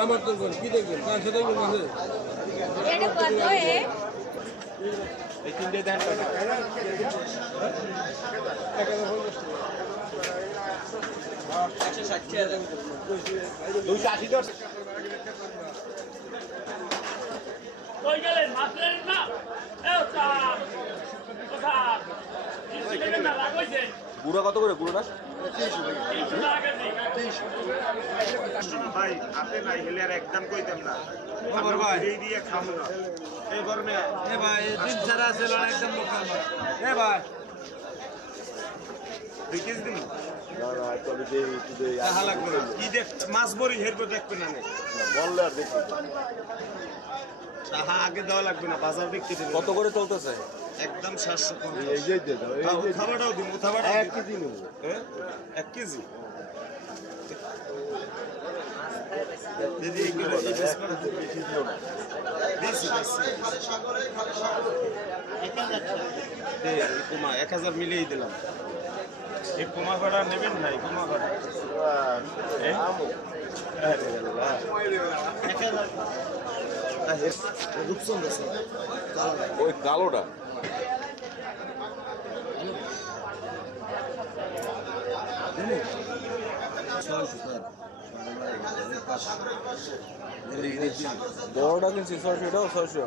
আমার তো কি দেখবেন কার সাথে দেখবেন এটা কত এই তিনটে দেন দুইশো আশি দশ গুঁড়া কত করে গুঁড়োটা ভাই হাতে নাই হেলে আর একদম কইতাম না ভাই এই দিয়ে খাবো না এই গরমে এ ভাই দিন ছাড়া আছে একদম লোকাল মাছ এ ভাই 2 কেজি দিন না না তবে যে তাহা লাগবে না কি দেখ মাছ বড়ি হেরবে দেখবে না বললে আর দেখি তাহা আগে দেওয়া লাগবে না বাজার বিক্রি দেবে কত করে চলতেছে একদম 750 এই যে দে দাও এই যে খাবারটাও দিন খাবারটাও 1 কেজি নেব হ্যাঁ 1 কেজি দিদি এগুলো এই বেসমেন্ট বেশি দিও না বেশি দে কুমা 1000 মিলিয়ে দিলাম এই কুমা ভাড়া নেবেন না কুমা ভাড়া আমো আরে আল্লাহ 1000 রূপসন আছে ওই কালোটা বড়টা কিনছি 600 টাকা 600